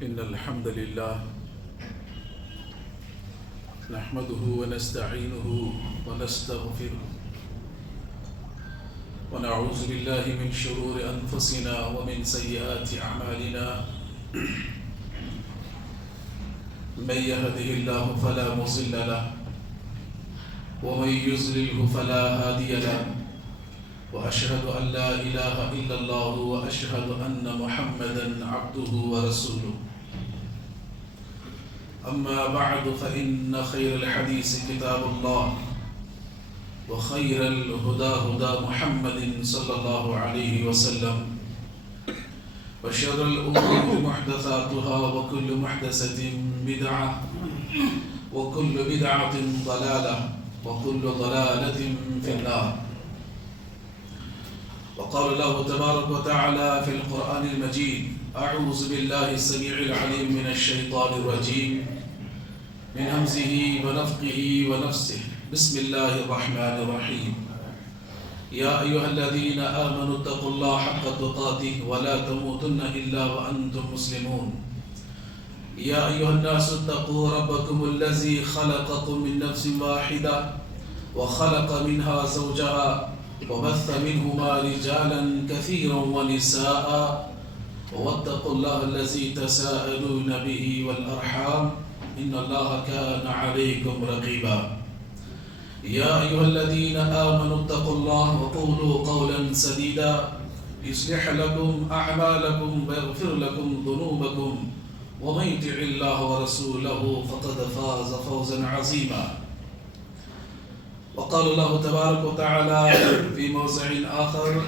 إن الحمد لله نحمده ونستعينه ونستغفره ونعوذ بالله من شرور أنفسنا ومن سيئات أعمالنا من يهده الله فلا مضل له ومن يضلل فلا هادي له وأشهد أن لا إله إلا الله وأشهد أن محمدا عبده ورسوله أما بعد فإن خير الحديث كتاب الله وخير الهدى هدى محمد صلى الله عليه وسلم وشر الأمور محدثاتها وكل محدثة بدعة وكل بدعة ضلالة وكل ضلالة في النار. وقال الله تبارك وتعالى في القرآن المجيد: أعوذ بالله السميع العليم من الشيطان الرجيم من همزه ونفخه ونفسه. بسم الله الرحمن الرحيم. يا أيها الذين آمنوا اتقوا الله حق تقاته ولا تموتن إلا وأنتم مسلمون. يا أيها الناس اتقوا ربكم الذي خلقكم من نفس واحدة وخلق منها زوجها وبث منهما رجالا كثيرا ونساء واتقوا الله الذي تساءلون به والأرحام إن الله كان عليكم رقيبا. يا أيها الذين آمنوا اتقوا الله وقولوا قولا سديدا يصلح لكم أعمالكم ويغفر لكم ذنوبكم ومن يطع الله ورسوله فقد فاز فوزا عظيما. وقال الله تبارك وتعالى في موضع آخر: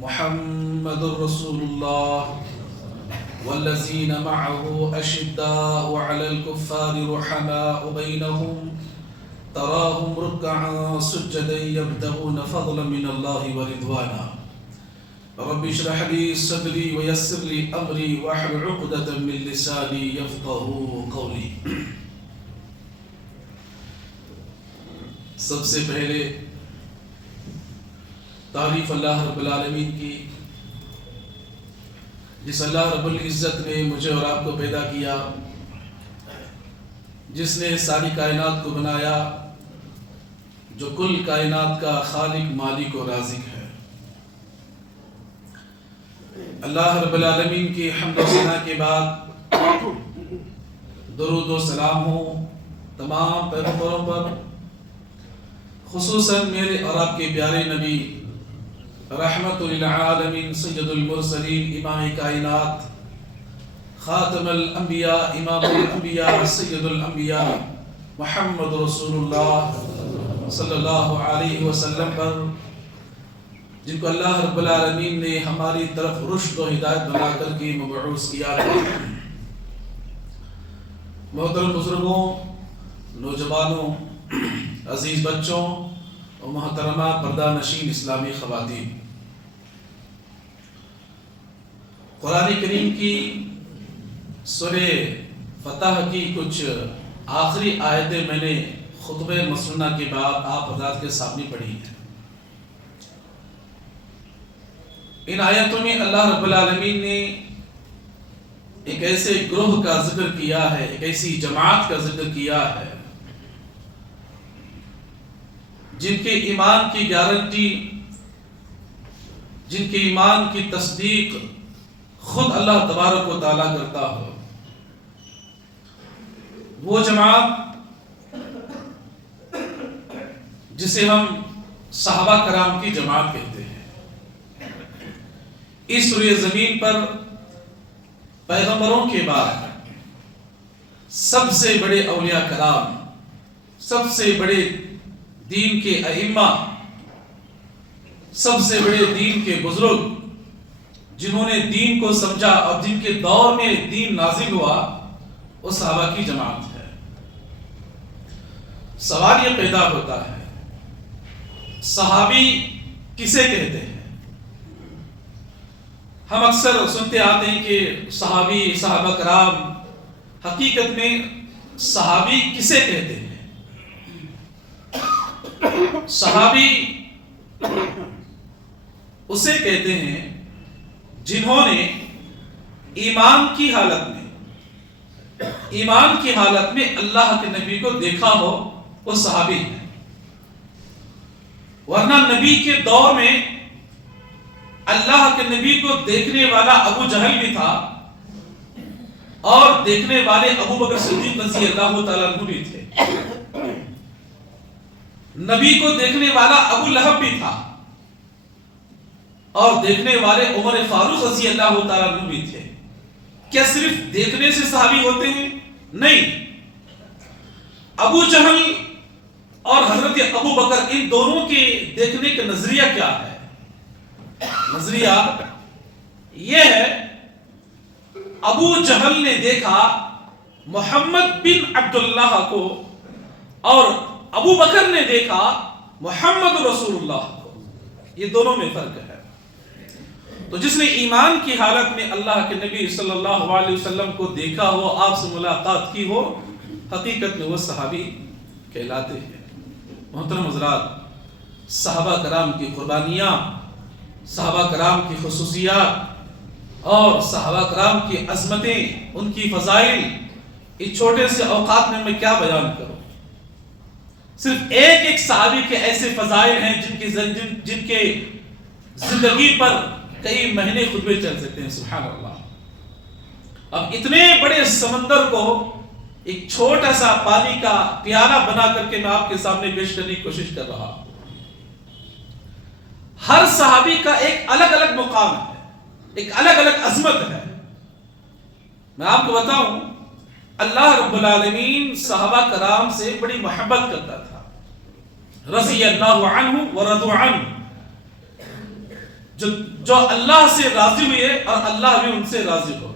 محمد رسول الله والذين معه أشداء على الكفار رحماء بينهم تراهم ركعا سجدا يبتغون فضلا من الله ورضوانا. رب اشرح لي صدري ويسر لي أمري واحلل عقدة من لساني يفقهوا قولي. سب سے پہلے تعریف اللہ رب العالمین کی، جس اللہ رب العزت نے مجھے اور آپ کو پیدا کیا، جس نے ساری کائنات کو بنایا، جو کل کائنات کا خالق، مالک اور رازق ہے۔ اللہ رب العالمین کی حمد و ثنا کے بعد درود و سلام ہو تمام پیغمبروں پر، خصوصاً میرے اور آپ کے پیارے نبی رحمت للعالمین سید المرسلین، امام کائنات، خاتم الانبیاء، امام الانبیاء، سید الانبیاء، محمد رسول اللہ صلی اللہ علیہ وسلم پر، جن کو اللہ رب العالمین نے ہماری طرف رشد و ہدایت بنا کر کے مبعوث کیا ہے۔ محترم بزرگوں، نوجوانوں، عزیز بچوں اور محترمہ پردہ نشین اسلامی خواتین، قرآن کریم کی سورہ فتح کی کچھ آخری آیتیں میں نے خطبہ مسنونہ کے بعد آپ حضرات کے سامنے پڑھی ہیں۔ ان آیتوں میں اللہ رب العالمین نے ایک ایسے گروہ کا ذکر کیا ہے، ایک ایسی جماعت کا ذکر کیا ہے جن کے ایمان کی گارنٹی، جن کے ایمان کی تصدیق خود اللہ تبارک و تعالیٰ کرتا ہو۔ وہ جماعت جسے ہم صحابہ کرام کی جماعت کہتے ہیں۔ اس روئے زمین پر پیغمبروں کے بعد سب سے بڑے اولیاء کرام، سب سے بڑے دین کے ائمہ، سب سے بڑے دین کے بزرگ، جنہوں نے دین کو سمجھا اور جن کے دور میں دین نازل ہوا، وہ صحابہ کی جماعت ہے۔ سوال یہ پیدا ہوتا ہے، صحابی کسے کہتے ہیں؟ ہم اکثر سنتے آتے ہیں کہ صحابی، صحابہ کرام، حقیقت میں صحابی کسے کہتے ہیں؟ صحابی اسے کہتے ہیں جنہوں نے ایمان کی حالت میں اللہ کے نبی کو دیکھا ہو وہ صحابی ہے، ورنہ نبی کے دور میں اللہ کے نبی کو دیکھنے والا ابو جہل بھی تھا اور دیکھنے والے ابو بکر صدیق رضی اللہ تعالیٰ عنہ بھی تھے، نبی کو دیکھنے والا ابو لہب بھی تھا اور دیکھنے والے عمر فاروق رضی اللہ تعالیٰ عنہ بھی تھے۔ کیا صرف دیکھنے سے صحابی ہوتے ہیں؟ نہیں، ابو جہل اور حضرت ابو بکر ان دونوں کے دیکھنے کا نظریہ کیا ہے؟ نظریہ یہ ہے، ابو جہل نے دیکھا محمد بن عبداللہ کو اور ابو بکر نے دیکھا محمد رسول اللہ کو، یہ دونوں میں فرق ہے۔ تو جس نے ایمان کی حالت میں اللہ کے نبی صلی اللہ علیہ وسلم کو دیکھا ہو، آپ سے ملاقات کی ہو، حقیقت میں وہ صحابی کہلاتے ہیں۔ محترم حضرات، صحابہ کرام کی قربانیاں، صحابہ کرام کی خصوصیات اور صحابہ کرام کی عظمتیں، ان کی فضائل، اس چھوٹے سے اوقات میں کیا بیان کروں؟ صرف ایک صحابی کے ایسے فضائل ہیں جن کے زندگی پر کئی مہینے خطبے چل سکتے ہیں، سبحان اللہ۔ اب اتنے بڑے سمندر کو ایک چھوٹا سا پانی کا پیالہ بنا کر کے میں آپ کے سامنے پیش کرنے کی کوشش کر رہا ہوں۔ ہر صحابی کا ایک الگ الگ مقام ہے، ایک الگ الگ عظمت ہے۔ میں آپ کو بتاؤں، اللہ رب العالمین صحابہ کرام سے بڑی محبت کرتا تھا، رضی اللہ عنہ ورضوا عنہ، جو اللہ سے راضی ہوئے اور اللہ بھی ان سے راضی ہو گیا۔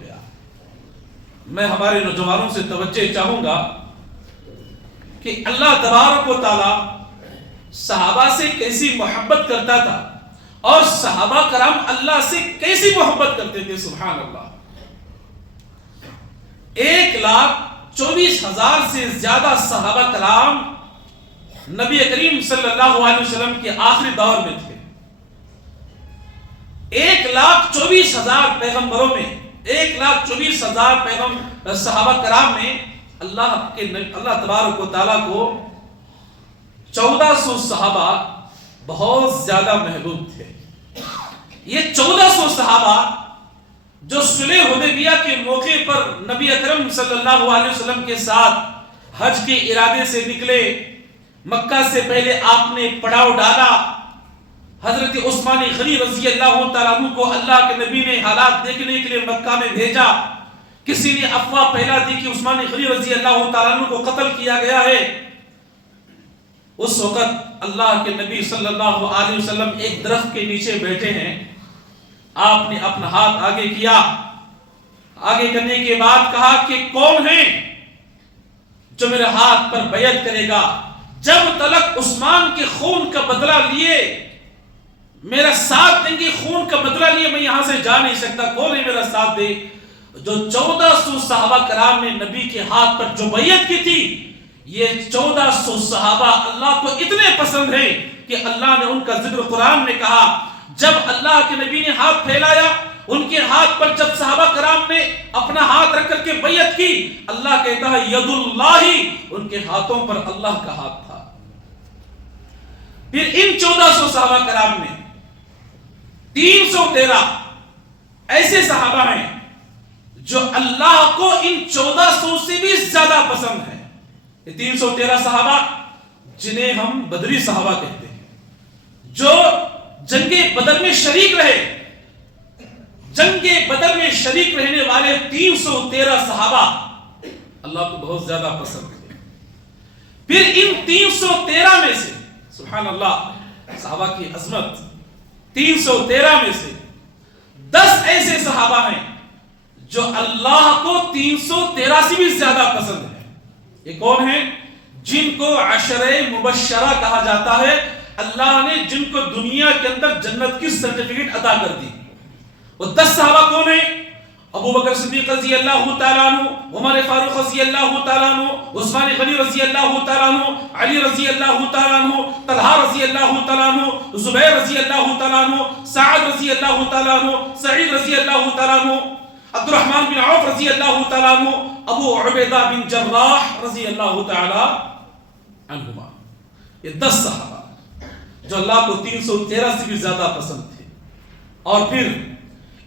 میں ہمارے نوجوانوں سے توجہ چاہوں گا کہ اللہ تبارک و تعالی صحابہ سے کیسی محبت کرتا تھا اور صحابہ کرام اللہ سے کیسی محبت کرتے تھے، سبحان اللہ۔ 1,24,000 سے زیادہ صحابہ کرام نبی کریم صلی اللہ علیہ وسلم کے آخری دور میں تھے۔ 1,24,000 پیغمبروں میں 1,24,000 صحابہ کرام میں اللہ تبارک و تعالیٰ کو 1400 صحابہ بہت زیادہ محبوب تھے۔ یہ 1400 صحابہ جو صلح حدیبیہ کے موقع پر نبی اکرم صلی اللہ علیہ وسلم کے ساتھ حج کے ارادے سے نکلے، مکہ سے پہلے آپ نے پڑاؤ ڈالا، حضرت عثمان غنی رضی اللہ تعالیٰ عنہ کو اللہ کے نبی نے حالات دیکھنے کے لیے مکہ میں بھیجا۔ کسی نے افواہ پھیلا دی کہ عثمان غنی رضی اللہ تعالیٰ عنہ کو قتل کیا گیا ہے۔ اس وقت اللہ کے نبی صلی اللہ علیہ وسلم ایک درخت کے نیچے بیٹھے ہیں، آپ نے اپنا ہاتھ آگے کیا، آگے کرنے کے بعد کہا کہ کون ہے جو میرے ہاتھ پر بیعت کرے گا؟ جب تلک عثمان کے خون کا بدلہ لیے، میرا ساتھ دیں گے، خون کا بدلہ لیے میں یہاں سے جا نہیں سکتا، کون ہے میرا ساتھ دے؟ جو 1400 صحابہ کرام نے نبی کے ہاتھ پر جو بیعت کی تھی، یہ 1400 صحابہ اللہ کو اتنے پسند ہیں کہ اللہ نے ان کا ذکر قرآن میں کہا۔ جب اللہ کے نبی نے ہاتھ پھیلایا، ان کے ہاتھ پر جب صحابہ کرام نے اپنا ہاتھ رکھ کر کے بیعت کی، اللہ کہتا ہے ید اللہ، ان کے ہاتھوں پر اللہ کا ہاتھ تھا۔ پھر ان 1400 صحابہ کرام میں 313 ایسے صحابہ ہیں جو اللہ کو ان 1400 سے بھی زیادہ پسند ہیں۔ یہ 313 صحابہ جنہیں ہم بدری صحابہ کہتے ہیں، جو جنگ بدر میں شریک رہے، جنگ بدر میں شریک رہنے والے 313 صحابہ اللہ کو بہت زیادہ پسند تھے۔ پھر ان 313 میں سے، سبحان اللہ، صحابہ کی عظمت، 313 میں سے 10 ایسے صحابہ ہیں جو اللہ کو 313 سے بھی زیادہ پسند ہیں۔ یہ کون ہیں؟ جن کو عشرہ مبشرہ کہا جاتا ہے، اللہ نے جن کو دنیا کے اندر جنت کی سرٹیفکیٹ عطا کر دی۔ وہ 10 صحابہ کون ہیں؟ ابو بکر صدیق رضی اللہ تعالیٰ عنہ، عمر فاروق رضی اللہ تعالیٰ عنہ، عثمان غنی رضی اللہ تعالیٰ عنہ، علی رضی اللہ تعالیٰ عنہ، طلحہ رضی اللہ تعالیٰ عنہ، زبیر رضی اللہ تعالیٰ عنہ، سعد رضی اللہ تعالیٰ عنہ، سعید رضی اللہ تعالیٰ عنہ، عبد الرحمن بن عوف رضی اللہ تعالیٰ عنہ، ابو عبیدہ بن جراح رضی اللہ تعالیٰ عنہما، یہ 10 صحابہ جو اللہ کو 313 سے بھی زیادہ پسند تھے. اور پھر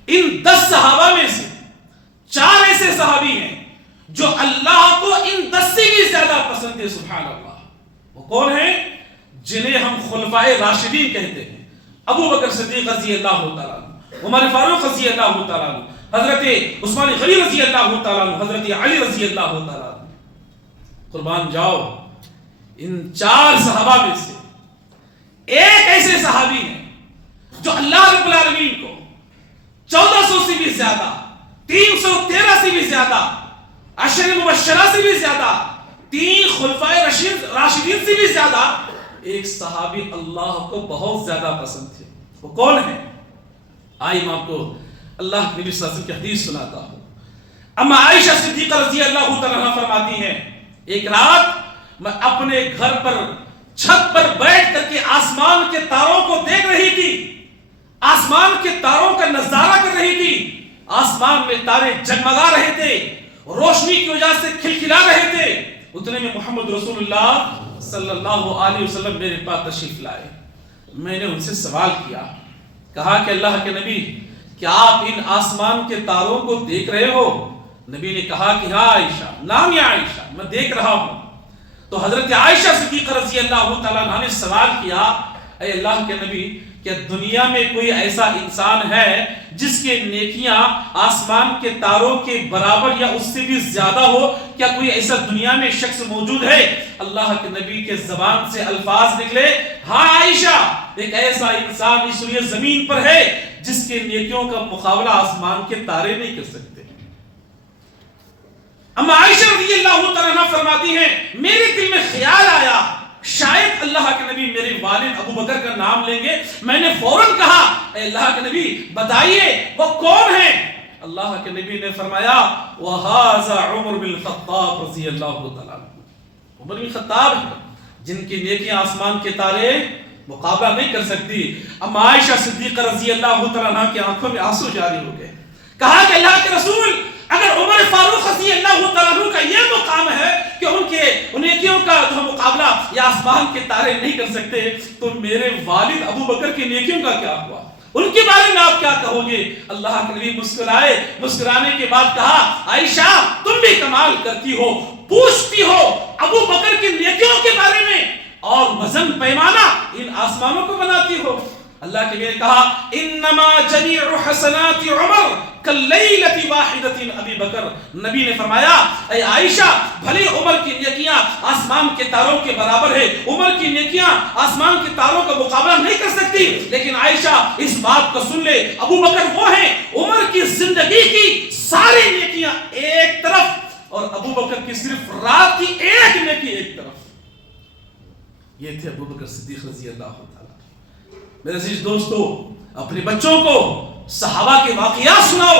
ان 10 صحابہ میں سے 4 ایسے صحابی ہیں جو اللہ کو ان 10 سے بھی زیادہ پسند ہے. سبحان اللہ. وہ کون ہیں؟ جنہیں ہم خلفائے راشدین کہتے ہیں. ابو بکر صدیق رضی اللہ تعالیٰ عنہ، عمر فاروق رضی اللہ تعالیٰ عنہ، حضرت عثمان غنی رضی اللہ تعالیٰ عنہ، حضرت علی رضی اللہ تعالیٰ عنہ. قربان جاؤ، ان 4 صحابہ میں سے ایک ایسے صحابی ہیں جو اللہ رب العالمین کو 1400 سے بھی زیادہ، 313 سے بھی زیادہ، 10 مبشرہ سے بھی زیادہ، 3 خلفائے راشدین سے بھی زیادہ ایک صحابی اللہ کو بہت زیادہ پسند تھے. وہ کون ہے؟ آئیے میں آپ کو اللہ کے نبی صلی اللہ علیہ وسلم کی حدیث سناتا ہوں. اما عائشہ صدیقہ رضی اللہ تعالیٰ عنہا فرماتی ہیں، ایک رات میں اپنے گھر پر چھت پر بیٹھ کر کے آسمان کے تاروں کو دیکھ رہی تھی، آسمان کے تاروں کا نظارہ کر رہی تھی. آسمان میں تارے جگمگا رہے تھے، روشنی کی وجہ سے کھلکھلا رہے تھے. اتنے میں محمد رسول اللہ صلی اللہ علیہ وسلم میرے پاس تشریف لائے. میں نے ان سے سوال کیا، کہا کہ اللہ کے نبی، کیا آپ ان آسمان کے تاروں کو دیکھ رہے ہو؟ نبی نے کہا کہ ہاں عائشہ، نام یا عائشہ، میں دیکھ رہا ہوں. تو حضرت عائشہ صدیقہ رضی اللہ تعالیٰ عنہ نے سوال کیا، اے اللہ کے نبی، کیا دنیا میں کوئی ایسا انسان ہے جس کے نیکیاں آسمان کے تاروں کے برابر یا اس سے بھی زیادہ ہو؟ کیا کوئی ایسا دنیا میں شخص موجود ہے؟ اللہ کے نبی کے زبان سے الفاظ نکلے، ہاں عائشہ، ایک ایسا انسان اس روئے زمین پر ہے جس کے نیکیوں کا مقابلہ آسمان کے تارے نہیں کر سکتے. اما عائشہ رضی اللہ تعالیٰ عنہ فرماتی ہیں، میرے دل میں خیال آیا شاید اللہ کے نبی میرے والد ابو بکر کا نام لیں گے. میں نے فوراً کہا، اے اللہ کے نبی بتائیے وہ کون ہیں؟ اللہ کے نبی نے فرمایا، وَهَذَا عمر بن الخطاب رضی اللہ تعالیٰ عنہ. عمر بن الخطاب جن کی نیکیاں آسمان کے تارے مقابلہ نہیں کر سکتی. اما عائشہ صدیقہ رضی اللہ تعالیٰ عنہ کی آنکھوں میں آنسو جاری ہو گئے. کہا کہ اللہ کے رسول، اگر عمر فاروق رضی اللہ تعالیٰ عنہ کا یہ مقام ہے کہ ان کے نیکیوں کا جو مقابلہ یا آسمان کے تارے نہیں کر سکتے، تو میرے والد ابو بکر کی نیکیوں کا کیا ہوا؟ ان کے بارے میں آپ کیا کہو گے؟ اللہ کے نبی مسکرائے. مسکرانے کے بعد کہا، عائشہ تم بھی کمال کرتی ہو، پوچھتی ہو ابو بکر کی نیکیوں کے بارے میں اور وزن پیمانہ ان آسمانوں کو بناتی ہو. اللہ کے نبی نے کہا، انما جمیع حسنات عمر کاللیلۃ واحدۃ ابی بکر. نبی نے فرمایا، اے عائشہ، بھلے عمر کی نیکیاں آسمان کے تاروں کے برابر ہے، عمر کی نیکیاں آسمان کے تاروں کا مقابلہ نہیں کر سکتی، لیکن عائشہ اس بات کو سن لے، ابو بکر وہ ہیں عمر کی زندگی کی ساری نیکیاں ایک طرف اور ابو بکر کی صرف رات کی ایک نیکی ایک طرف. یہ تھے ابو بکر صدیق رضی اللہ تعالیٰ. میرے عزیز دوستو، اپنے بچوں کو صحابہ کے واقعات سناؤ،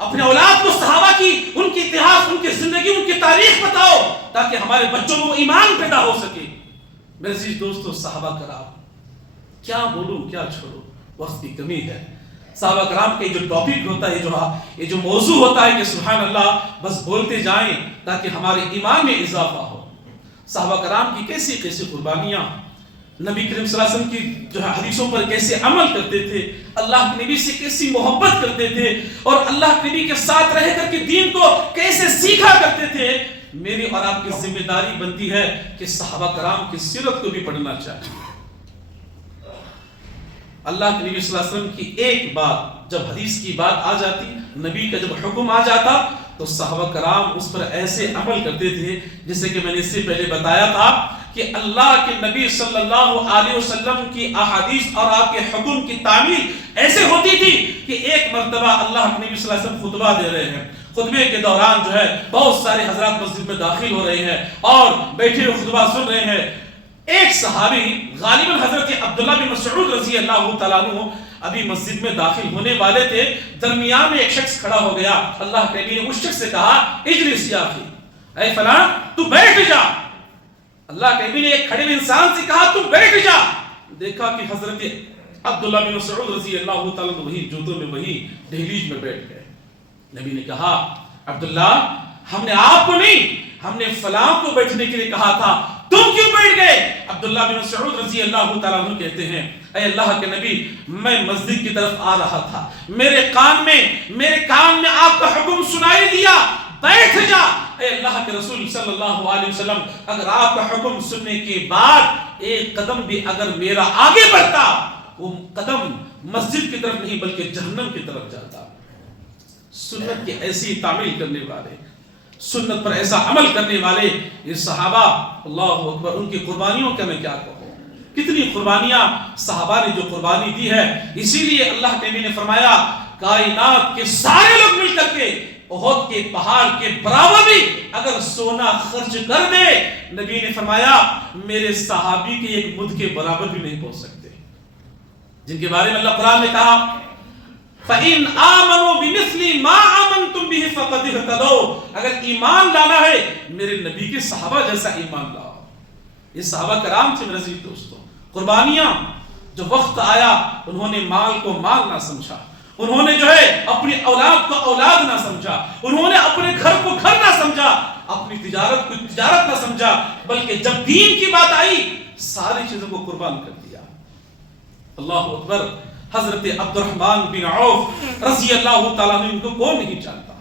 اپنے اولاد کو صحابہ کی ان کی اتہاس، ان کی زندگی، ان کی تاریخ بتاؤ، تاکہ ہمارے بچوں کو ایمان پیدا ہو سکے. میرے عزیز دوستو، صحابہ کرام، کیا بولوں کیا چھوڑوں، وقت کی کمی ہے. صحابہ کرام کے جو ٹاپک ہوتا ہے، یہ جو موضوع ہوتا ہے کہ سبحان اللہ بس بولتے جائیں تاکہ ہمارے ایمان میں اضافہ ہو. صحابہ کرام کی کیسی کیسی قربانیاں، نبی کریم صلی اللہ علیہ وسلم کی جو حدیثوں پر کیسے عمل کرتے تھے، اللہ کے نبی سے کیسی محبت کرتے تھے اور اللہ کے نبی کے ساتھ رہ کر کے دین کو کیسے سیکھا کرتے تھے. میری اور آپ کی ذمہ داری بنتی ہے کہ صحابہ کرام کی سیرت کو بھی پڑھنا چاہیے. اللہ کے نبی صلی اللہ علیہ وسلم کی ایک بات جب حدیث کی بات آ جاتی، نبی کا جب حکم آ جاتا، تو صحابہ کرام اس پر ایسے عمل کرتے تھے جیسے کہ میں نے اس سے پہلے بتایا تھا کہ اللہ کے نبی صلی اللہ علیہ وسلم کی احادیث اور آپ کے حکم کی تعمیل ایسے ہوتی تھی کہ ایک مرتبہ اللہ کے نبی صلی اللہ علیہ وسلم خطبہ دے رہے ہیں، خطبے کے دوران جو ہے بہت سارے حضرات مسجد میں داخل ہو رہے ہیں اور بیٹھے ہوئے خطبہ سن رہے ہیں. ایک صحابی غالباً حضرت عبداللہ بن مسعود رضی اللہ تعالیٰ عنہ ابھی مسجد میں داخل ہونے والے تھے. درمیان میں ایک شخص کھڑا ہو گیا. اللہ کے نبی نے اس شخص سے کہا، اجلس یا اخی، اے فلاں تو بیٹھ جا. اللہ کے نبی نے ایک کھڑے انسان سے کہا تو بیٹھ جا. دیکھا کہ حضرت عبداللہ بن مسعود رضی اللہ تعالیٰ عنہ وہی جوتوں میں وہی دہلیز میں بیٹھ گئے. نبی نے کہا عبداللہ ہم نے آپ کو نہیں, ہم نے فلاں کو بیٹھنے کے لیے کہا تھا, تم کیوں بیٹھ گئے؟ عبداللہ بن مسعود رضی اللہ تعالیٰ عنہ کہتے ہیں اے اللہ کے نبی میں مسجد کی طرف آ رہا تھا, میرے کان میں آپ کا حکم سنائی دیا بیٹھ جا. اے اللہ کے رسول صلی اللہ علیہ وسلم اگر آپ کا حکم سننے کے بعد ایک قدم بھی اگر میرا آگے بڑھتا وہ قدم مسجد کی طرف نہیں بلکہ جہنم کی طرف جاتا. سنت کی ایسی تعمیل کرنے والے, سنت پر ایسا عمل کرنے والے یہ صحابہ, اللہ اکبر, ان کی قربانیوں کا میں کیا کہوں, کتنی قربانیاں صحابہ نے جو قربانی دی ہے. اسی لیے اللہ کے نبی نے فرمایا کائنات کے سارے لوگ مل کر کے احد کے پہاڑ کے برابر بھی اگر سونا خرچ کر دے, نبی نے فرمایا میرے صحابی کے ایک مد کے برابر بھی نہیں پہنچ سکتے, جن کے بارے میں اللہ قرآن نے کہا فَإِنْ آمَنُوا بِمِثْلِ مَا آمَنْتُمْ بِهِ فَقَدْ اهْتَدَوْا, اگر ایمان لانا ہے میرے نبی کے صحابہ جیسا ایمان لاؤ. یہ صحابہ کرام تھے میرے عزیز دوستو. قربانیاں جو وقت آیا انہوں نے مال کو مال نہ سمجھا, انہوں نے جو ہے اپنی اولاد کو اولاد نہ سمجھا, انہوں نے اپنے گھر کو گھر نہ سمجھا, اپنی تجارت کو تجارت نہ سمجھا, بلکہ جب دین کی بات آئی ساری چیزوں کو قربان کر دیا. اللہ اکبر. حضرت عبد الرحمن بن عوف رضی اللہ تعالیٰ عنہ, ان کو کون نہیں جانتا,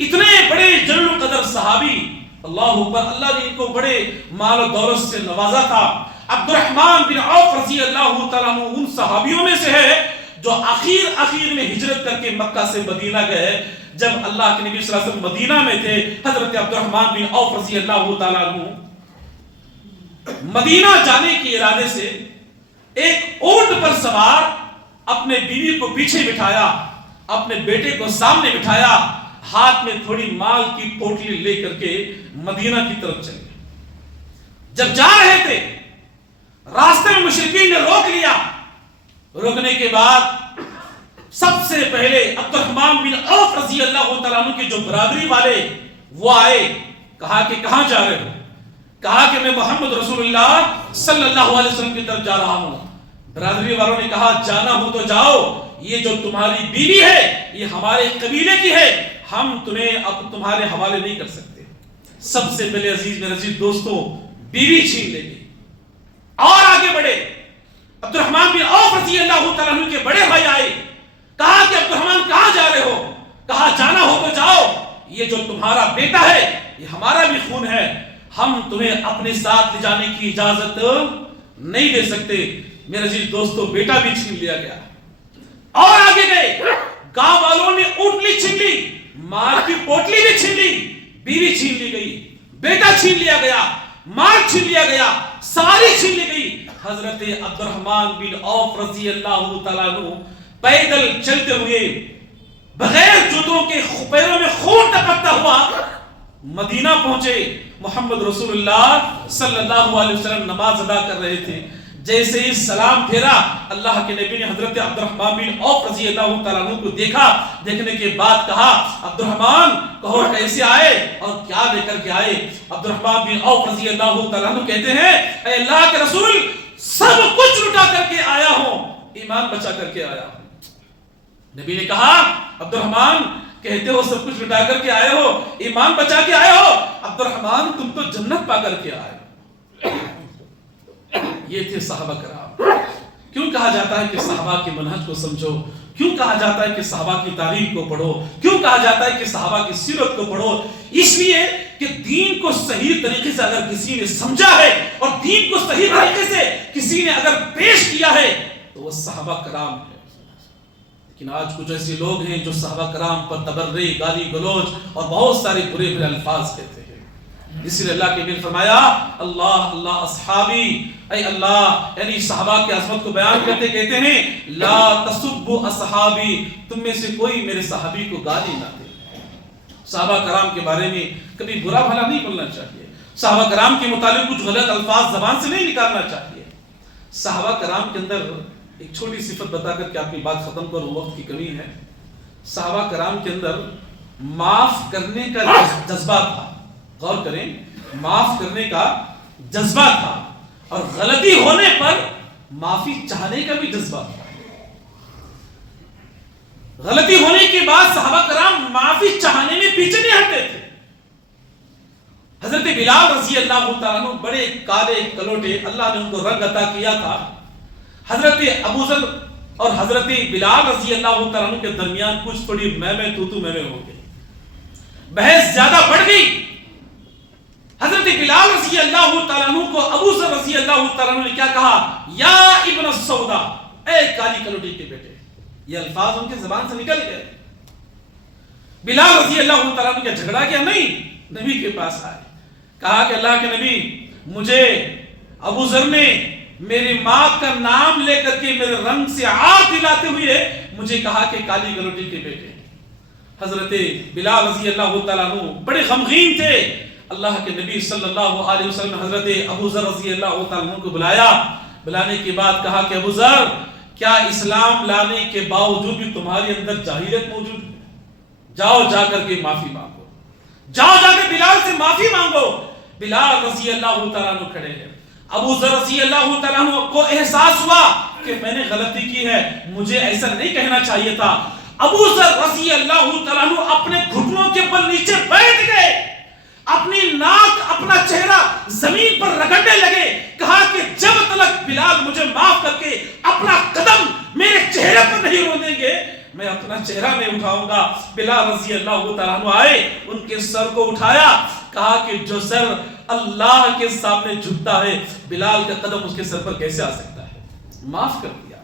اتنے بڑے جلیل القدر صحابی, اللہ اکبر, اللہ نے ان کو بڑے مال و دولت سے نوازا تھا. عبد الرحمن بن عوف رضی اللہ تعالیٰ عنہ ان صحابیوں میں سے ہے جو آخر میں ہجرت کر کے مکہ سے مدینہ گئے. جب اللہ کے نبی صلی اللہ علیہ وسلم مدینہ میں تھے, حضرت عبد الرحمن بن عوف رضی اللہ تعالیٰ عنہ مدینہ جانے کے ارادے سے ایک اونٹ پر سوار اپنے بیوی کو پیچھے بٹھایا, اپنے بیٹے کو سامنے بٹھایا, ہاتھ میں تھوڑی مال کی پوٹلی لے کر کے مدینہ کی طرف چلے. جب جا رہے تھے راستے میں مشرکین نے روک لیا. روکنے کے بعد سب سے پہلے عبد الرحمن بن عوف رضی اللہ تعالیٰ عنہ کے جو برادری والے وہ آئے, کہا کہ کہاں جا رہے ہو؟ کہا کہ میں محمد رسول اللہ صلی اللہ علیہ وسلم کی طرف جا رہا ہوں. برادری والوں نے کہا جانا ہو تو جاؤ, یہ جو تمہاری بیوی ہے یہ ہمارے قبیلے کی ہے, ہم تمہیں اب تمہارے حوالے نہیں کر سکتے. سب سے پہلے عزیز میرے عزیز دوستوں بیوی چھین لے گی اور آگے بڑھے. عبد الرحمن بن عوف رضی اللہ تعالیٰ عنہ کے بڑے بھائی آئے, کہا کہ عبد الرحمن کہاں جا رہے ہو؟ کہا جانا ہو تو جاؤ, یہ جو تمہارا بیٹا ہے یہ ہمارا بھی خون ہے, ہم تمہیں اپنے ساتھ لے جانے کی اجازت نہیں دے سکتے. میرے عزیز دوستو بیٹا بھی چھین لیا گیا اور آگے گئے. گاؤں والوں نے اونٹلی چھین لی, مال کی پوٹلی بھی چھین لی, بیوی چھین لی گئی, بیٹا چھین لیا گیا, مال چھین لیا گیا, ساری چھین لی گئی. حضرت عبد الرحمن بن عوف رضی اللہ تعالیٰ عنہ پیدل چلتے ہوئے بغیر جوتوں کے پیروں میں خون ٹپکتا ہوا مدینہ پہنچے. محمد رسول اللہ صلی اللہ علیہ وسلم نماز ادا کر رہے تھے. جیسے ہی سلام پھیرا اللہ کے نبی نے حضرت عبد الرحمن بن عوف رضی اللہ تعالیٰ عنہ کو دیکھا. دیکھنے کے بعد کہا عبد الرحمن کہو کیسے آئے اور کیا لے کر کے آئے؟ عبد الرحمن بن عوف رضی اللہ تعالیٰ عنہ کہتے ہیں اے اللہ کے رسول سب کچھ لٹا کر کے آیا ہوں, ایمان بچا کر کے آیا ہوں. نبی نے کہا عبد الرحمن کہتے ہو سب کچھ لٹا کر کے آئے ہو, ایمان بچا کے آئے ہو, عبد الرحمن تم تو جنت پا کر کے آئے. یہ تھے صحابہ کرام. کیوں کہا جاتا ہے کہ صحابہ کے منہج کو سمجھو, کیوں کہا جاتا ہے کہ صحابہ کی تاریخ کو پڑھو, کیوں کہا جاتا ہے کہ صحابہ کی سیرت کو پڑھو؟ اس لیے کہ دین کو صحیح طریقے سے اگر کسی نے سمجھا ہے اور دین کو صحیح طریقے سے کسی نے اگر پیش کیا ہے تو وہ صحابہ کرام ہے. لیکن آج کچھ ایسے لوگ ہیں جو صحابہ کرام پر تبرئ, گالی گلوچ اور بہت سارے برے برے الفاظ کہتے ہیں. اس لیے اللہ کے نبی نے فرمایا اللہ اللہ اصحابی, اے اللہ یعنی صحابہ کی عظمت کو بیان کرتے کہتے ہیں لا تسبوا اصحابی, تم میں سے کوئی میرے صحابی کو گالی نہ دے. صحابہ کرام کے بارے میں کبھی برا بھلا نہیں بولنا چاہیے, صحابہ کرام کے متعلق کچھ غلط الفاظ زبان سے نہیں نکالنا چاہیے. صحابہ کرام کے اندر ایک چھوٹی صفت بتا کر کہ اپنی بات ختم کروں, وقت کی کمی ہے. صحابہ کرام کے اندر معاف کرنے کا جذبہ تھا. غور کریں, معاف کرنے کا جذبہ تھا اور غلطی ہونے پر معافی چاہنے کا بھی جذبہ تھا. غلطی ہونے کے بعد صحابہ کرام معافی چاہنے میں پیچھے نہیں ہٹتے تھے. حضرت بلال رضی اللہ تعالیٰ عنہ بڑے کالے کلوٹے، اللہ نے ان کو رنگ عطا کیا تھا. حضرت ابو ذر اور حضرت بلال رضی اللہ تعالیٰ عنہ کے درمیان کچھ تھوڑی میں تو ہو گئی، بحث زیادہ بڑھ گئی. حضرت بلال رضی اللہ تعالیٰ عنہ کو ابو ذر رضی اللہ تعالیٰ عنہ نے کیا کہا؟ یا ابن السودا، اے کالی کلوٹی کے بیٹے. یہ الفاظ ان کی زبان سے نکل گئے. بلال رضی اللہ تعالیٰ عنہ کیا جھگڑا کیا؟ نہیں، نبی کے پاس آئے، کہا کہ اللہ کے نبی، مجھے ابو ذر نے میری ماں کا نام لے کر کے میرے رنگ سے عار دلاتے ہوئے مجھے کہا کہ کالی گلوٹی کے بیٹے. حضرت بلال رضی اللہ تعالیٰ عنہ بڑے غمگین تھے. اللہ کے نبی صلی اللہ علیہ وسلم حضرت ابو ذر رضی اللہ تعالیٰ عنہ کو بلایا. بلانے کے بعد کہا کہ ابو ذر، کیا اسلام لانے کے باوجود بھی تمہارے اندر جاہلیت موجود ہے؟ جاؤ جا کر کے معافی مانگو، جاؤ جا کے بلال سے معافی مانگو. بلال رضی اللہ تعالیٰ عنہ کھڑے ہیں. ابو ذر رضی اللہ تعالیٰ عنہ کو احساس ہوا کہ میں نے غلطی کی ہے، مجھے ایسا نہیں کہنا چاہیے تھا. ابو ذر رضی اللہ تعالیٰ عنہ اپنے گھٹنوں کے بل نیچے بیٹھ گئے، اپنی ناک اپنا چہرہ زمین پر رگڑنے لگے. کہا کہ جب تک بلال مجھے معاف کر کے اپنا قدم میرے چہرے پر نہیں رونیں گے، میں اپنا چہرہ نہیں اٹھاؤں گا. بلال رضی اللہ تعالیٰ عنہ آئے، ان کے سر کو اٹھایا. کہا کہ جو سر اللہ کے سامنے جھکتا ہے، بلال کا قدم اس کے سر پر کیسے آ سکتا ہے؟ معاف کر دیا.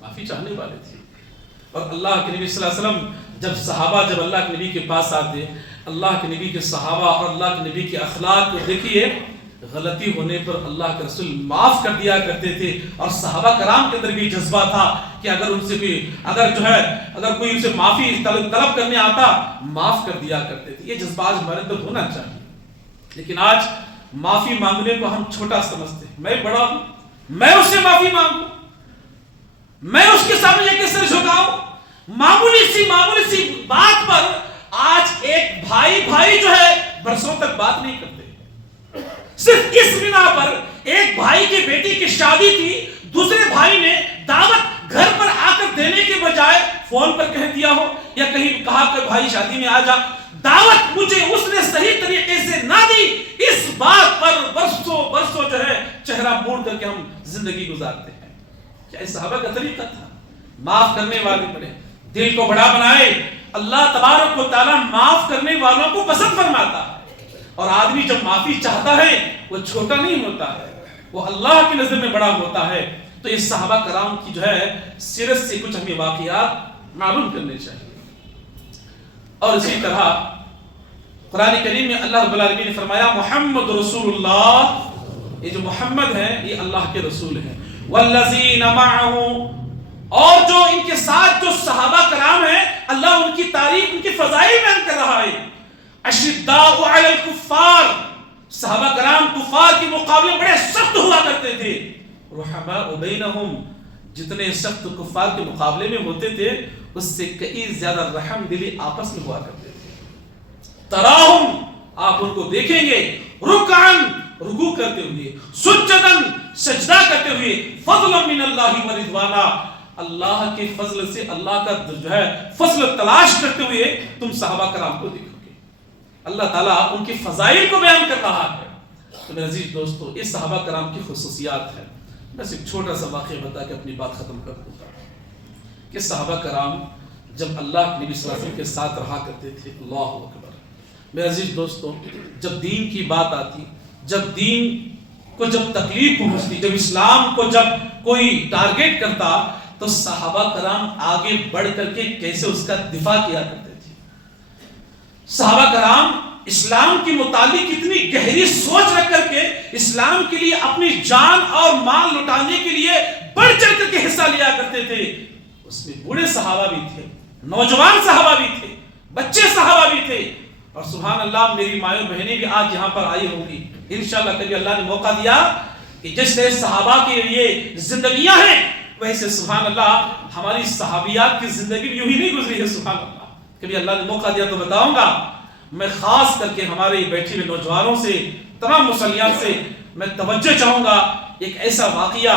معافی چاہنے والے تھے. اور اللہ کے نبی صلی اللہ علیہ وسلم جب اللہ کے نبی کے پاس آتے، اللہ کے نبی کے صحابہ اور اللہ کے نبی کے اخلاق کو دیکھیے. غلطی ہونے پر اللہ کے رسول معاف کر دیا کرتے تھے. اور صحابہ کرام کے اندر بھی جذبہ تھا کہ اگر کوئی ان سے معافی طلب کرنے آتا، معاف کر دیا کرتے تھے. یہ جذبہ آج ہمارے اندر ہونا چاہیے. لیکن آج معافی مانگنے کو ہم چھوٹا سمجھتے ہیں. میں بڑا ہوں، میں اس سے معافی مانگوں، میں اس کے سامنے جا کے سر جھکاؤں. معمولی سی بات پر آج ایک بھائی جو ہے برسوں تک بات نہیں کرتے. صرف اس بنا پر ایک بھائی کی بیٹی کی شادی تھی، دوسرے بھائی نے دعوت گھر پر آ کر دینے کے بجائے فون پر کہہ دیا ہو یا کہیں کہا کہ بھائی شادی میں آ جا. دعوت مجھے اس نے صحیح طریقے سے نہ دی، اس بات پر برسوں جو ہے چہرہ موڑ کر کے ہم زندگی گزارتے ہیں. کیا اس صحابہ کا طریقہ تھا؟ معاف کرنے والے بنے، دل کو بڑا بنائے. اللہ تبارک و تعالی معاف کرنے والوں کو پسند فرماتا ہے. اور آدمی جب معافی چاہتا ہے وہ چھوٹا نہیں ہوتا ہے، وہ اللہ کی نظر میں بڑا ہوتا ہے. تو اس صحابہ کرام کی جو ہے سیرت سے کچھ ہمیں واقعات معلوم کرنے چاہیے. اور اسی طرح قرآن کریم میں اللہ رب العالمین نے فرمایا محمد رسول اللہ. یہ جو محمد ہے یہ اللہ کے رسول ہیں. والذین معہ، اور جو ان کے ساتھ جو صحابہ کرام ہیں، اللہ ان کی تعریف، ان کی فضائل بیان کر رہا ہے. اشداء علی الکفار، صحابہ کرام کفار کے مقابلے بڑے سخت ہوا کرتے تھے. رحماء بینہم، جتنے سخت کفار کے مقابلے میں ہوتے تھے اس سے کئی زیادہ رحم دلی آپس میں ہوا کرتے تھے. تراہم، آپ ان کو دیکھیں گے، رکعن، رکوع کرتے ہوئے، سجدن، سجدہ کرتے ہوئے، فضلا من اللہ و رضوانا، اللہ کے فضل سے اللہ کا جو ہے فضل تلاش کرتے ہوئے تم صحابہ کرام کو دیکھو گے. اللہ تعالیٰ ان کی فضائل کو بیان کر رہا ہے. تو میرے عزیز دوستو، اس صحابہ کرام کی خصوصیات ہے. میں صرف چھوٹا سا واقعہ بتا کے اپنی بات ختم کر دوں گا کہ صحابہ کرام جب اللہ کے نبی صلی اللہ علیہ وسلم کے ساتھ رہا کرتے تھے. اللہ اکبر. میرے عزیز دوستو، جب دین کی بات آتی، جب دین کو جب تکلیف پہنچتی، جب اسلام کو جب کوئی ٹارگیٹ کرتا، تو صحابہ کرام آگے بڑھ کر کے کیسے اس کا دفاع کیا کرتے تھے. صحابہ کرام اسلام کے متعلق اتنی گہری سوچ رکھ کر کے اسلام کے لیے اپنی جان اور مال لٹانے کے لیے بڑھ چڑھ کر کے حصہ لیا کرتے تھے. اس میں بوڑھے صحابہ بھی تھے، نوجوان صحابہ بھی تھے، بچے صحابہ بھی تھے. اور سبحان اللہ، میری مائیں بہنیں بھی آج یہاں پر آئی ہوں گی انشاءاللہ. کبھی اللہ نے موقع دیا کہ جس طرح صحابہ کے لیے زندگیاں ہیں، ویسے سبحان اللہ ہماری صحابیات کی زندگی یوں ہی نہیں گزری ہے. سبحان اللہ، کبھی اللہ نے موقع دیا تو بتاؤں گا. میں خاص کر کے ہمارے بیٹھے ہوئے نوجوانوں سے، تمام مسلیان سے میں توجہ چاہوں گا. ایک ایسا واقعہ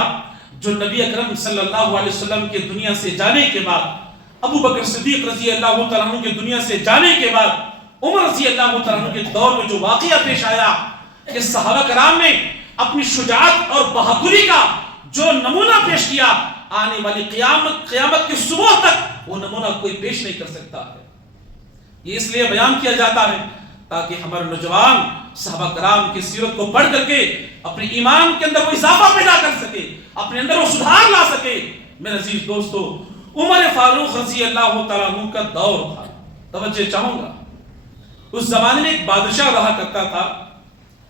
جو نبی اکرم صلی اللہ علیہ وسلم کے دنیا سے جانے کے بعد ابو بکر صدیق رضی اللہ تعالیٰ عنہ کے دنیا سے جانے کے بعد عمر رضی اللہ تعالیٰ عنہ کے دور میں جو واقعہ پیش آیا کہ صحابہ کرام نے اپنی شجاعت اور بہادری کا جو نمونہ پیش کیا، آنے والی قیامت کے صبح تک وہ نمونہ کوئی پیش نہیں کر سکتا ہے۔ یہ اس لیے بیان کیا جاتا ہے تاکہ ہمارے نوجوان صحابہ کرام کی سیرت کو پڑھ کر کے اپنے ایمان کے اندر وہ اضافہ پیدا کر سکے، اپنے اندر وہ سدھار لا سکے۔ میرے عزیز دوستو، عمر فاروق رضی اللہ تعالیٰ عنہ کا دور تھا۔ توجہ چاہوں گا، اس زمانے میں ایک بادشاہ رہا کرتا تھا،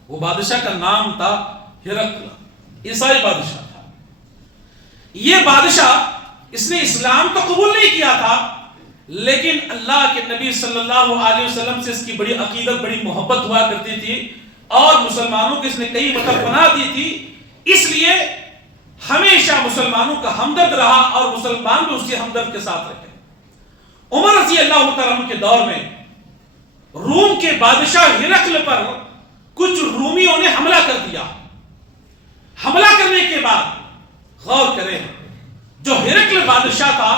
وہ بادشاہ کا نام تھا ہرقل، عیسائی بادشاہ تھا۔ یہ بادشاہ اس نے اسلام تو قبول نہیں کیا تھا، لیکن اللہ کے نبی صلی اللہ علیہ وسلم سے اس کی بڑی عقیدت، بڑی محبت ہوا کرتی تھی، اور مسلمانوں کو اس نے کئی مرتبہ پناہ دی تھی، اس لیے ہمیشہ مسلمانوں کا ہمدرد رہا اور مسلمان بھی اس کے ہمدرد کے ساتھ رہے۔ عمر رضی اللہ تعالیٰ عنہ کے دور میں روم کے بادشاہ ہرقل پر کچھ رومیوں نے حملہ کر دیا۔ حملہ کرنے کے بعد غور کریں، جو ہرقل بادشاہ تھا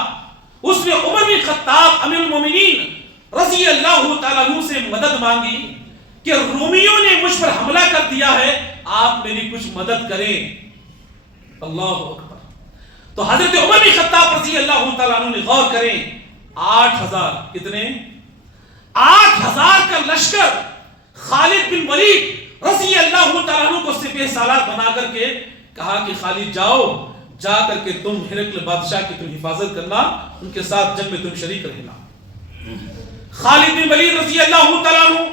اس نے عمر بن خطاب امیر المومنین رضی اللہ تعالیٰ عنہ سے مدد مانگی کہ رومیوں نے مجھ پر حملہ کر دیا ہے، آپ میری کچھ مدد کریں۔ اللہ اکبر۔ تو حضرت عمر بن خطاب رضی اللہ تعالیٰ عنہ نے غور کریں، 8000 کتنے؟ 8000 کا لشکر خالد بن ولید رضی اللہ تعالیٰ عنہ کو سپہ سالار بنا کر کے کہا کہ خالد جاؤ، جا کر کے تم ہرقل بادشاہ کی تم حفاظت کرنا، ان کے ساتھ جنگ میں تم شریک رہنا۔ خالد بن ولید رضی اللہ تعالیٰ عنہ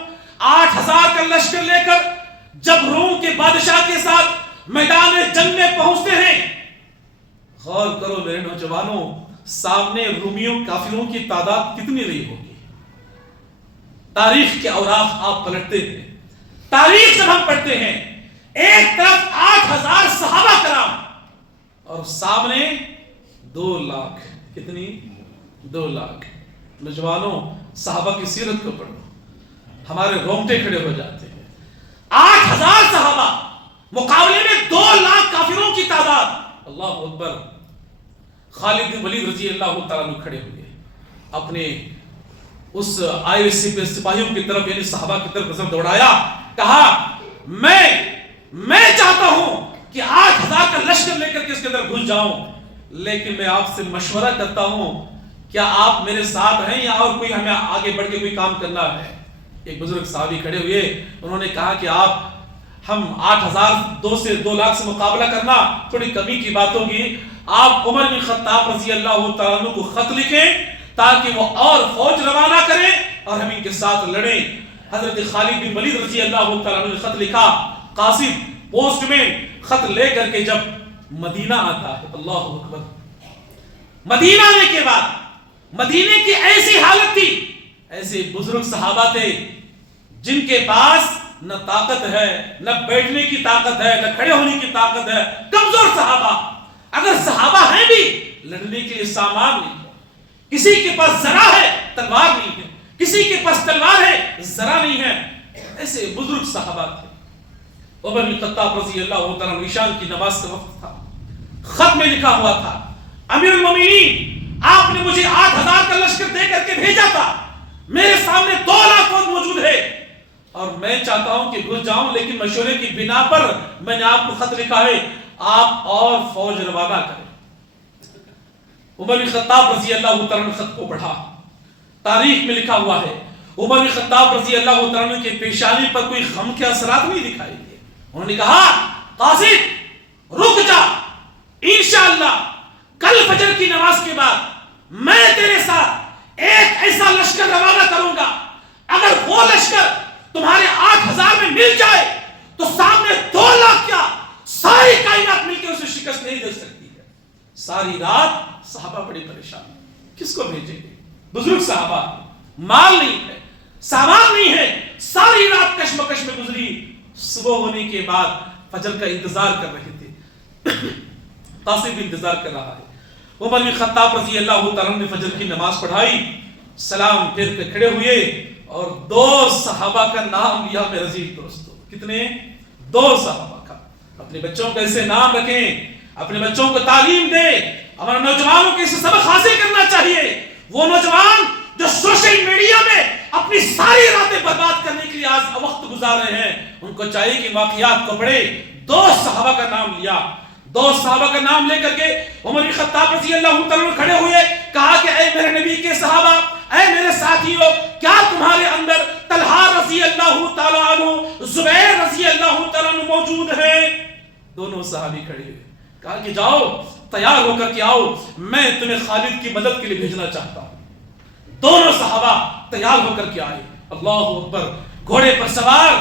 8000 کا لشکر لے کر جب روم کے بادشاہ کے ساتھ میدان جنگ میں پہنچتے ہیں، غور کرو میرے نوجوانوں، سامنے رومیوں کافروں کی تعداد کتنی رہی ہوگی؟ تاریخ کے اوراق آپ پلٹتے ہیں، تاریخ جب ہم پڑھتے ہیں، ایک طرف 8000 صحابہ کرام اور سامنے 2 لاکھ، کتنی؟ 2 لاکھ۔ نوجوانوں، صحابہ کی سیرت کو پڑھو، ہمارے رونگٹے کھڑے ہو جاتے ہیں۔ 8000 صحابہ مقابلے میں 2 لاکھ کافروں کی تعداد۔ اللہ اکبر۔ خالد بن ولید رضی اللہ تعالیٰ عنہ کھڑے ہوئے، اپنے اس آئے ہوئے سپاہیوں کی طرف یعنی صحابہ کی طرف نظر دوڑایا، کہا میں چاہتا ہوں کہ 8000 کا لشکر لے کر کے اس کے اندر گھس جاؤں، لیکن میں آپ سے مشورہ کرتا ہوں، کیا آپ میرے ساتھ ہیں یا اور کوئی ہمیں آگے بڑھ کے کوئی کام کرنا ہے؟ ایک بزرگ صحابی کھڑے ہوئے، انہوں نے کہا کہ ہم 8000 سے 2 لاکھ سے مقابلہ کرنا تھوڑی کمی کی بات ہوگی، آپ عمر بن خطاب رضی اللہ تعالیٰ عنہ کو خط لکھیں تاکہ وہ اور فوج روانہ کریں اور ہم ان کے ساتھ لڑیں۔ حضرت خالد بن ولید رضی اللہ تعالیٰ عنہ نے خط لکھا، قاصد پوسٹ میں خط لے کر کے جب مدینہ آتا ہے، اللہ اکبر، مدینہ آنے کے بعد مدینے کی ایسی حالت تھی، ایسے بزرگ صحابہ تھے جن کے پاس نہ طاقت ہے، نہ بیٹھنے کی طاقت ہے، نہ کھڑے ہونے کی طاقت ہے، کمزور صحابہ۔ اگر صحابہ ہیں بھی لڑنے کے لیے سامان نہیں ہے، کسی کے پاس زرہ ہے تلوار نہیں ہے، کسی کے پاس تلوار ہے زرہ نہیں ہے، ایسے بزرگ صحابہ تھے۔ عمر بن خطاب رضی اللہ تعالیٰ عنہ عشاء کی نماز کا وقت تھا، خط میں لکھا ہوا تھا، امیر المومنین آپ نے مجھے 8000 کا لشکر دے کر کے بھیجا تھا، میرے سامنے 2 لاکھ فوج موجود ہے اور میں چاہتا ہوں کہ گھس جاؤں، لیکن مشورے کی بنا پر میں نے آپ کو خط لکھا ہے، آپ اور فوج روانہ کریں۔ عمر بن خطاب رضی اللہ تعالیٰ نے خط کو پڑھا، تاریخ میں لکھا ہوا ہے، عمر بن خطاب رضی اللہ تعالیٰ کے پیشانی پر کوئی غم کے اثرات نہیں دکھائی دیے۔ انہوں نے کہا، قاصد رک جا، انشاءاللہ کل فجر کی نماز کے بعد میں تیرے ساتھ ایک ایسا لشکر روانہ کروں گا، اگر وہ لشکر تمہارے 8000 میں مل جائے تو سامنے 2 لاکھ کیا ساری کائنات مل کے اسے شکست نہیں دے سکتی ہے۔ ساری رات صحابہ بڑے پریشان، کس کو بھیجیں گے؟ بزرگ صحابہ، مال نہیں ہے، سامان نہیں ہے، ساری رات کشمکش میں گزری، صبح ہونے کے بعد فجر کا انتظار کر رہے تھے، قاصد بھی انتظار کر رہا ہے۔ عمر بن خطاب رضی اللہ تعالیٰ نے فجر کی نماز پڑھائی، سلام پھیر کے کھڑے ہوئے اور 2 صحابہ کا نام لیا میرے عزیز دوستو۔ کتنے؟ 2 صحابہ کا۔ اپنے بچوں کو ایسے نام رکھیں، اپنے بچوں کو تعلیم دیں، ہمارے نوجوانوں کو اسے سبق حاصل کرنا چاہیے۔ وہ نوجوان جو سوشل میڈیا میں اپنی ساری راتیں برباد کرنے کے لیے آج وقت گزار رہے ہیں، ان کو چاہیے کہ واقعات کو پڑھے۔ دو صحابہ کا نام لیا، دو صحابہ کا نام لے کر کے عمر بن خطاب رضی اللہ تعالیٰ عنہ کھڑے ہوئے، کہا کہ اے میرے نبی کے صحابہ، اے میرے ساتھیوں، کیا تمہارے اندر طلحہ رضی اللہ تعالیٰ عنہ، زبیر رضی اللہ تعالیٰ عنہ موجود ہے؟ دونوں صحابی کھڑے ہوئے، کہا کہ جاؤ تیار ہو کر کے آؤ، میں تمہیں خالد کی مدد کے لیے بھیجنا چاہتا ہوں۔ دونوں صحابہ تیار ہو کر کے آئے، اللہ اکبر، گھوڑے پر سوار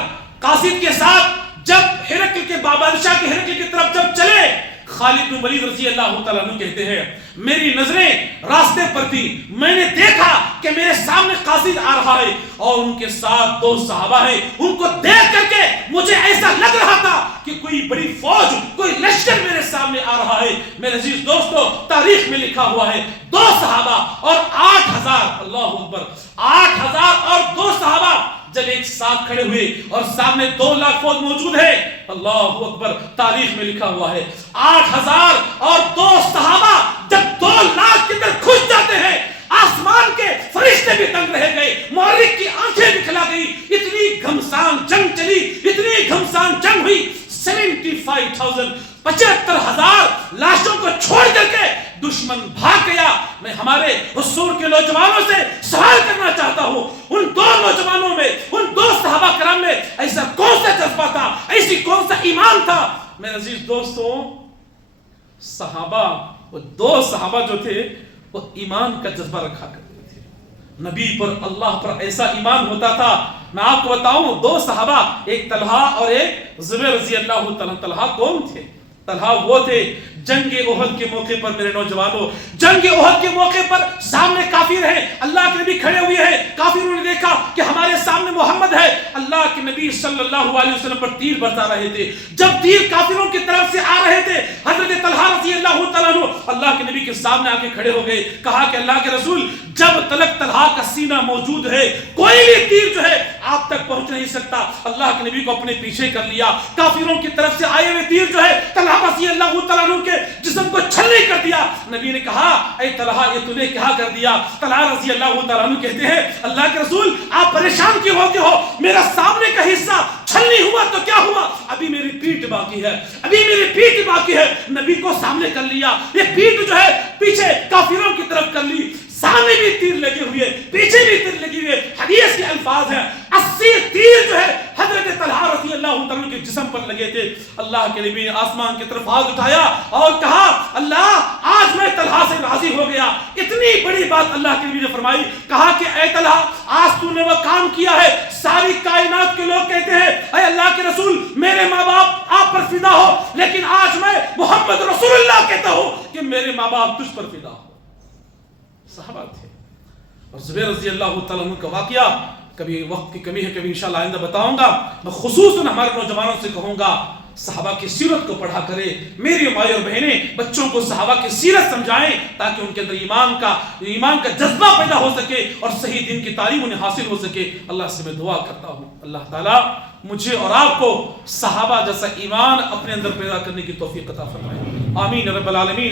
قاصد کے ساتھ جب ہرقل کے بادشاہ کے ہرقل کی طرف جب چلے، خالد بن ولید رضی اللہ تعالیٰ عنہ کہتے ہیں میری نظریں راستے پر تھی، میں نے دیکھا کہ میرے سامنے قاصد آ رہا ہے اور ان کے ساتھ دو صحابہ ہیں، ان کو دیکھ کر کے مجھے ایسا لگ رہا تھا کہ کوئی بڑی فوج، کوئی لشکر میرے سامنے آ رہا ہے۔ میرے عزیز دوستو، تاریخ میں لکھا ہوا ہے 2 صحابہ اور 8000، اللہ اکبر، 8000 اور 2 صحابہ جب ایک ساتھ کھڑے ہوئے اور سامنے 2 لاکھ فوج موجود ہے، اللہ اکبر، تاریخ میں لکھا ہوا ہے 8000 اور 2 صحابہ جب 2 لاکھ کے اندر گھس جاتے ہیں، آسمان کے فرشتے بھی تنگ رہ گئے، مورخ کی آنکھیں بھی کھلا گئی، اتنی گھمسان جنگ چلی، اتنی گھمسان جنگ ہوئی، 75,000 لاشوں کو چھوڑ کر کے دشمن بھاگ گیا۔ میں ہمارے حضور کے نوجوانوں سے سوال کرنا چاہتا ہوں، ان 2 نوجوانوں میں، ان 2 صحابہ کرام میں ایسا کون سا جذبہ تھا، ایسی کون سا ایمان تھا؟ میرے عزیز دوستوں، صحابہ، وہ 2 صحابہ جو تھے وہ ایمان کا جذبہ رکھا کرتے تھے، نبی پر، اللہ پر ایسا ایمان ہوتا تھا۔ میں آپ کو بتاؤں 2 صحابہ، ایک طلحہ اور ایک زبیر رضی اللہ تعالیٰ۔ طلحہ کون تھے؟ طلحہ وہ تھے جنگ احد کے موقع پر، میرے نوجوانوں، جنگ احد کے موقع پر سامنے کافر ہیں، اللہ کے نبی کھڑے ہوئے ہیں، کافروں نے دیکھا کہ ہمارے سامنے محمد ہے، اللہ کے نبی صلی اللہ علیہ وسلم پر تیر برسا رہے تھے۔ جب تیر کافروں کی طرف سے آ رہے تھے، حضرت طلحہ رضی اللہ تعالیٰ عنہ اللہ کے نبی کے سامنے آ کے کھڑے ہو گئے، کہا کہ اللہ کے رسول، جب تلک طلحہ کا سینہ موجود ہے، کوئی بھی تیر جو ہے آپ تک پہنچ نہیں سکتا۔ اللہ کے نبی کو اپنے پیچھے کر لیا، کافروں کی طرف سے آئے ہوئے تیر جو ہے طلحہ رضی اللہ تعالیٰ عنہ کے جسم کو چھلنی کر دیا۔ نبی نے کہا اے طلحہ، یہ تُو نے کیا کر دیا؟ طلحہ رضی اللہ تعالیٰ عنہ کہتے ہیں اللہ کے رسول، آپ پریشان کیوں ہوتے ہو؟ میرا سامنے کا حصہ چھلنی ہوا تو کیا ہوا، ابھی میری پیٹھ باقی ہے، ابھی میری پیٹھ باقی ہے۔ نبی کو سامنے کر لیا، یہ پیٹھ جو ہے پیچھے کافروں کی طرف کر لی، سامنے بھی تیر لگے ہوئے، پیچھے بھی تیر لگے ہوئے۔ حدیث کے الفاظ ہیں 80 تیر جو ہے حضرت طلحہ رضی اللہ تعالیٰ کے جسم پر لگے تھے۔ اللہ کے نبی نے آسمان کی طرف ہاتھ اٹھایا اور کہا اللہ، آج میں طلحہ سے راضی ہو گیا۔ اتنی بڑی بات اللہ کے نبی نے فرمائی، کہا کہ اے طلحہ، آج تو نے وہ کام کیا ہے ساری کائنات کے لوگ کہتے ہیں اے اللہ کے رسول میرے ماں باپ آپ پر فدا ہو، لیکن آج میں محمد رسول اللہ کہتا ہوں کہ میرے ماں باپ تجھ پر فدا ہو۔ صحابہ تھے۔ اور زبیر رضی اللہ تعالیٰ عنہ کا واقعہ کبھی وقت کی کمی ہے، کبھی انشاءاللہ آئندہ بتاؤں گا۔ میں خصوصاً ہمارے نوجوانوں سے کہوں گا صحابہ کی سیرت کو پڑھا کرے۔ میری مائیں اور بہنیں بچوں کو صحابہ کی سیرت سمجھائیں تاکہ ان کے اندر ایمان کا جذبہ پیدا ہو سکے اور صحیح دین کی تعلیم انہیں حاصل ہو سکے۔ اللہ سے میں دعا کرتا ہوں اللہ تعالیٰ مجھے اور آپ کو صحابہ جیسا ایمان اپنے اندر پیدا کرنے کی توفیق عطا فرمائے، آمین رب العالمین۔